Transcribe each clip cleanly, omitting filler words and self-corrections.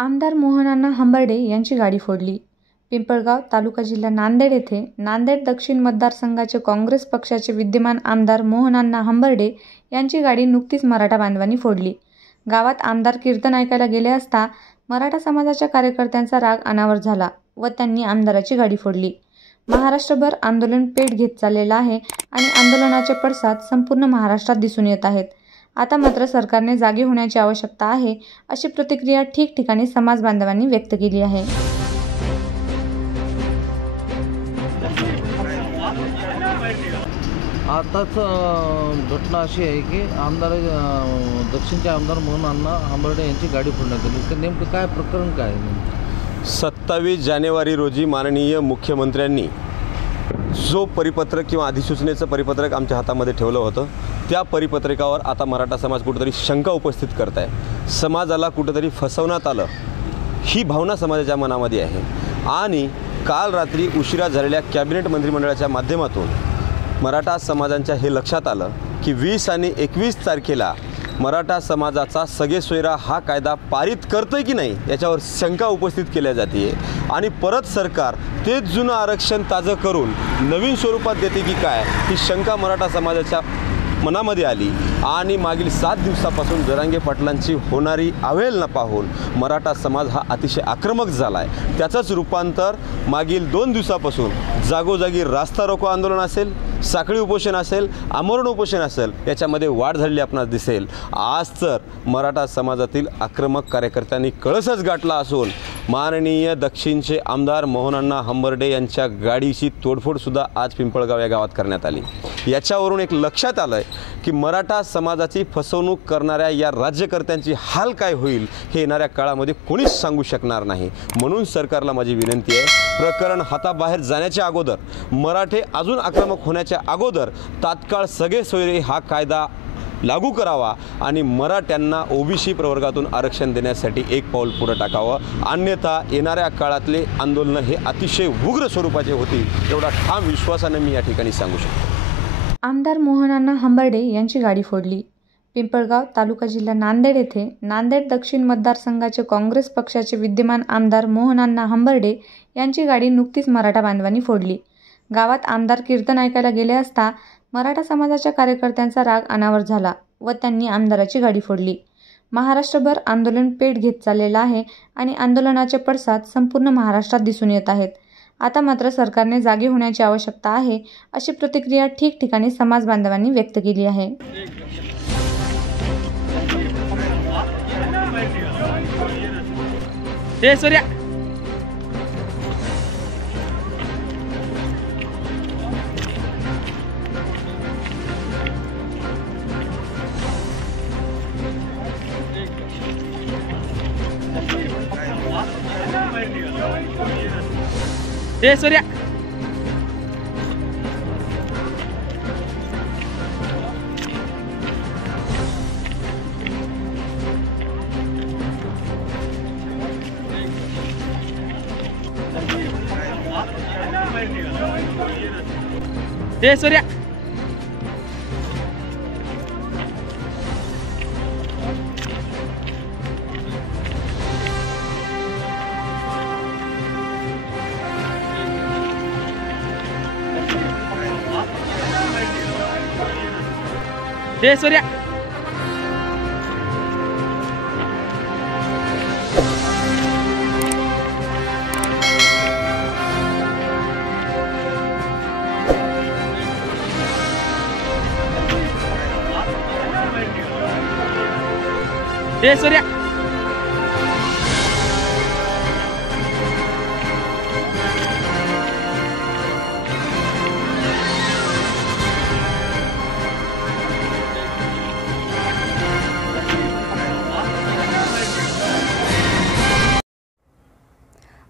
आमदार मोहनअण्णा हंबर्डे यांची गाडी फोडली। पिंपळगाव तालुका जिल्हा नांदेड येथे नांदेड दक्षिण मतदारसंघाचे काँग्रेस पक्षाचे विद्यमान आमदार मोहनअण्णा हंबर्डे यांची गाडी नुकतीच मराठा बांधवांनी फोडली। गावात आमदार कीर्तन ऐकायला गेले असता मराठा समाजाच्या कार्यकर्त्यांचा राग अनावर झाला व त्यांनी आमदाराची गाडी फोडली। महाराष्ट्रभर आंदोलन पेट घेत चाललेलं आहे आणि आंदोलनाचे पडसाद संपूर्ण महाराष्ट्रात दिसून येत आहेत। आता मात्र सरकारने जागे होण्याची आवश्यकता आहे, अशी प्रतिक्रिया ठिकठिकाणी समाज बांधवांनी व्यक्त केली आहे। आताच घटना अशी आहे की दक्षिणचे आमदार मोहनअण्णा हंबर्डे यांची गाडी फोडण्यात आली। तर नेमकं काय प्रकरण काय आहे? 27 जानेवारी रोजी माननीय मुख्यमंत्र्यांनी जो परिपत्रक किंवा अधिसूचनेचं परिपत्रक आमच्या हातामध्ये ठेवलं होतं, त्या परिपत्रकावर आता मराठा समाज कुठेतरी शंका उपस्थित करत आहे। समाजाला कुठेतरी फसवण्यात आलं ही भावना समाजाच्या मनामध्ये आहे आणि काल रात्री उशिरा झालेल्या कॅबिनेट मंत्रिमंडळाच्या माध्यमातून मराठा समाजांच्या हे लक्षात आलं की 20 आणि 21 तारखेला मराठा समाजाचा सगेसोयरा हा कायदा पारित करतंय की नाही याच्यावर शंका उपस्थित केल्या जाते आणि परत सरकार तेच जुनं आरक्षण ताजं करून नवीन स्वरूपात देते की काय ही शंका मराठा समाजाच्या मनामध्ये आली आणि मागील 7 दिवसापासून जरांगे पाटलांची होणारी अवहेलना पाहून मराठा समाज हा अतिशय आक्रमक झाला आहे। त्याचंच रूपांतर मागील 2 दिवसापासून जागोजागी रास्ता रोको आंदोलन असेल, साखळी उपोषण असेल, आमरण उपोषण असेल, याच्यामध्ये वाढ झालेली आपणास दिसेल। आज तर मराठा समाजातील आक्रमक कार्यकर्त्यांनी कळसच गाठला असून माननीय दक्षिणचे आमदार मोहनअण्णा हंबर्डे यांच्या गाडीची तोडफोडसुद्धा आज पिंपळगाव या गावात करण्यात आली। याच्यावरून एक लक्षात आलं आहे की मराठा समाजाची फसवणूक करणाऱ्या या राज्यकर्त्यांची हाल काय होईल हे येणाऱ्या काळामध्ये कोणीच सांगू शकणार नाही। म्हणून सरकारला माझी विनंती आहे, प्रकरण हाताबाहेर जाण्याच्या अगोदर, मराठे अजून आक्रमक होण्याच्या अगोदर तात्काळ सगळे सोयरे हा कायदा लागू करावा आणि मराठ्यांना ओबीसी प्रवर्गातून आरक्षण देण्यासाठी एक पाऊल पुढे टाकावं। अन्यथा येणाऱ्या काळातले आंदोलन हे अतिशय उग्र स्वरूपाचे होतील, एवढा ठाम विश्वासाने मी या ठिकाणी सांगू शकतो। आमदार मोहनअण्णा हंबर्डे यांची गाडी फोडली। पिंपळगाव तालुका जिल्हा नांदेड येथे नांदेड दक्षिण मतदारसंघाचे काँग्रेस पक्षाचे विद्यमान आमदार मोहनअण्णा हंबर्डे यांची गाडी नुकतीच मराठा बांधवांनी फोडली। गावात आमदार कीर्तन ऐकायला गेले असता मराठा समाजाच्या कार्यकर्त्यांचा राग अनावर झाला व त्यांनी आमदाराची गाडी फोडली। महाराष्ट्रभर आंदोलन पेट घेत चाललेलं आहे आणि आंदोलनाचे पडसाद संपूर्ण महाराष्ट्रात दिसून येत आहेत। आता मात्र सरकारने जागे होण्याची आवश्यकता आहे, अशी प्रतिक्रिया ठिकठिकाणी समाज बांधवांनी व्यक्त केली आहे। सूर्या सूर्या सूर्या सूर्या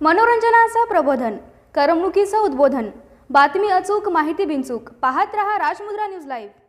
मनोरंजनाचं प्रबोधन, करमणुकीचं उद्बोधन, बातमी अचूक, माहिती बिनचूक, पाहत रहा राजमुद्रा न्यूज लाईव्ह।